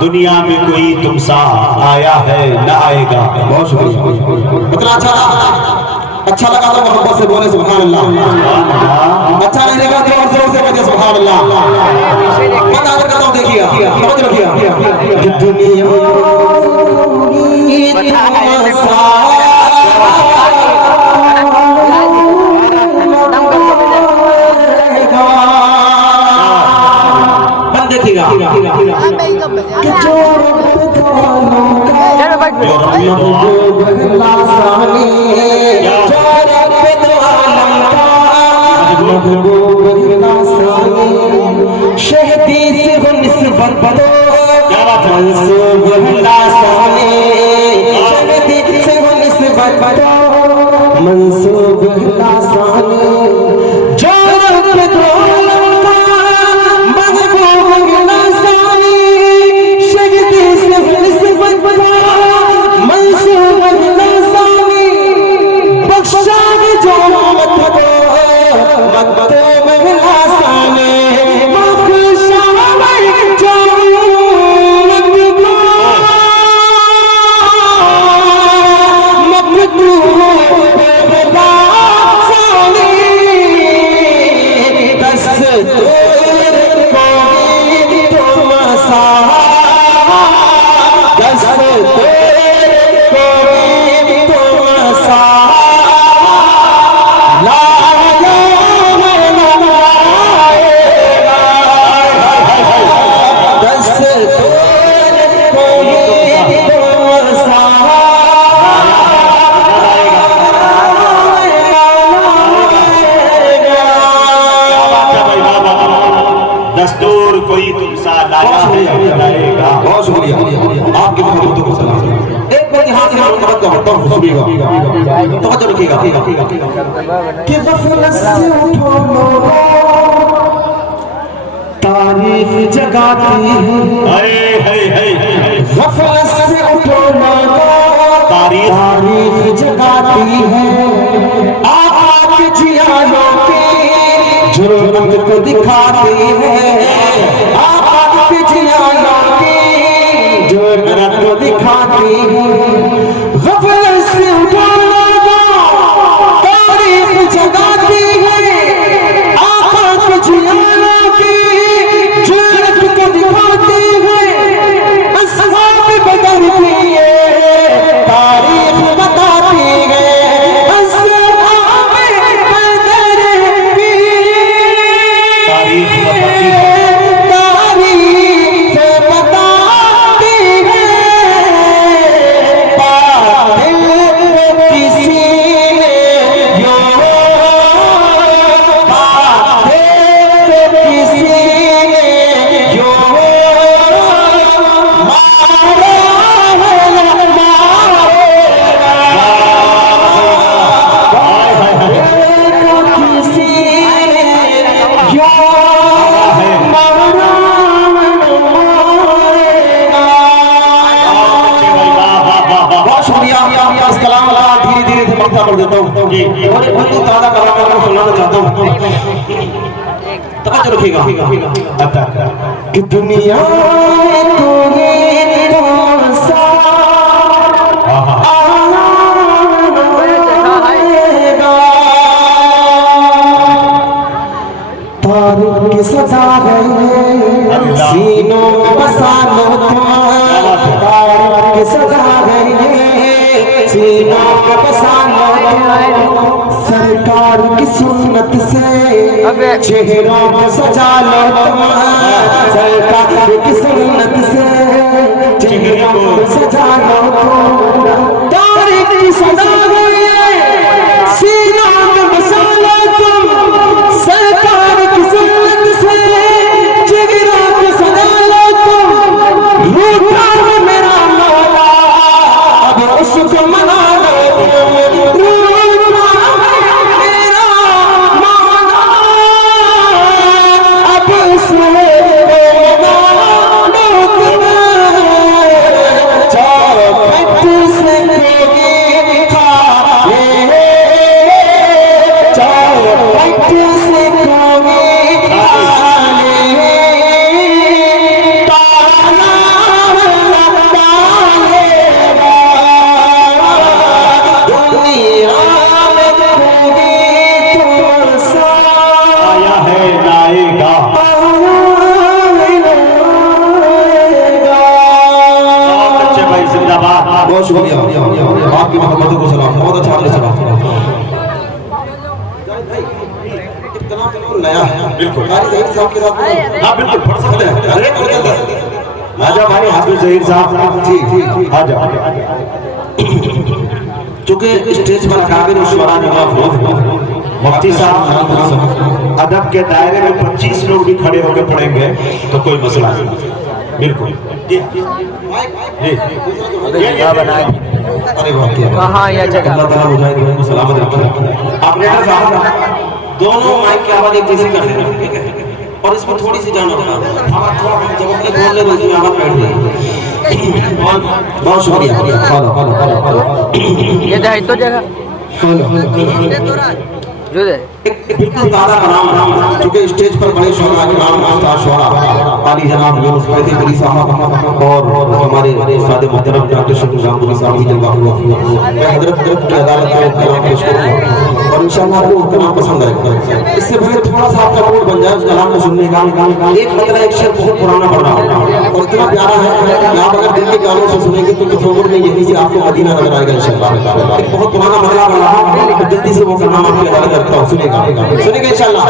दुनिया में कोई तुम सा आया है न आएगा। बहुत शुक्रिया, इतना अच्छा लगा तो मोहब्बत से बोले सुभान अल्लाह। अच्छा नहीं लगा तो और जोर से कहिए सुभान अल्लाह। मैं आदर करता हूं, देखिएगा, समझ रखिएगा। दुनिया शहदी से हो निस्बत बदो मंसूब लासानी, शहदी से हो निस्बत बदो मंसूब लासानी, जो रब दो लंका महबूब लासानी, शहदी से हो निस्बत बदो मंसूब लासानी, बख्शा जो मत दो मकतूब लासानी, दस्तूर कोई तुमसा लाया है लाएगा। बहुत शुक्रिया, आपकी मोहब्बत को सलाम। एक बार यहाँ से हम तवज्जो करता हूँ, सुनिएगा, तवज्जो रखिएगा कि गफलत से उठो लोगों, तारीफ जगाती है। गफलत से उठो लोगों, तारीफ जगाती है। आका के जियानों की जुर्मत को दिखाती है। आका के जियानों की जुर्मत को दिखाती है। गफलत से उठो लोगों, तारीफ जगाती है। आका के जियानों की जुर्मत को दिखाती है। असहाब बदर की तारीफ बताती है। असहाब बदर की तारीफ बताती है। कविता पढ़ देता हूँ जी, और एक बहुत ताज़ा कलाम आपको सुनाना चाहता हूँ, तवज्जो रखिएगा। कि दुनिया में कोई कौन सा तारीख की सजा है सीनों में बसा लो तुम्हारे, तारीख की सजा है सीनों में बसा लो, सरकार की सुन्नत से चेहरों को सजा लो तुम्हारे, सरकार की सुन्नत से चेहरों को सजा लो तुम, तारीख की सजा है सीनों में बसा लो तुम, सरकार की सुन्नत से चेहरों को सजा लो तुम, रूठा है मेरा मौला अब उसको मना लो तुम, रूठा है मेरा मौला अब उसको मना लो तुम, चौखट से कोई खाए, चौखट से कोई खाए, ताला लगा लेगा, दुनिया में कोई कौन सा आया है लाएगा। बहुत अच्छे भाई, जिंदाबाद। बहुत शुक्रिया आपकी मोहब्बतों को सलाम, बहुत अच्छा आपने सलाम। इतना बिल्कुल नया है, बिल्कुल कारी ज़हीर साहब के साथ। हाँ बिल्कुल पढ़ सकते हैं। अरे पढ़ जल्दी। आजा भाई हाफिज ज़हीर साहब जी आजा। चूंकि स्टेज पर काबिल उशरा ने मुफ्ती साहब अदब के दायरे में 25 लोग भी खड़े होकर पढ़ेंगे तो कोई मसला नहीं, बिल्कुल जी जी। अरे वाह क्या कहाँ यह जगह अल्लाह ताला मुजाहिदों को सलामत रखे। आपने साहब दोनों माइक की आवाज एक जैसी कर देना, ठीक है, और इसमें थोड़ी सी जान रखना, आवाज थोड़ा जब अपने बोलने दो इसमें आवाज बैठ जाएगी। बहुत शुक्रिया। ये है तो जगह जो है बिल्कुल ताज़ा कलाम, चूंकि स्टेज पर बड़े शोरा के नाम उस्ताद शोरा आली जनाब यूनुस फैज़ी पुरी साहब और हमारे उस्ताद मोहतरम डॉक्टर शफी जामपुरी साहब की जगह हुआ, मैं हजरत की अदालत में कलाम पेश करूंगा और इंशाअल्लाह आपको कलाम पसंद आएगा। इससे पहले थोड़ा सा आपका मूड बन जाए उस कलाम को सुनने का। एक मतलब एक शेर बहुत पुराना पढ़ रहा हूँ और इतना प्यारा है कि आप अगर दिल के कानों से सुनेंगे तो तसव्वुर नहीं, यहीं से आपको मदीना नजर आएगा इंशाअल्लाह। एक बहुत पुराना मतलब पढ़ रहा हूँ, जल्दी से वो कलाम आपकी अदालत करता हूँ, सुनेगा इंशाअल्लाह।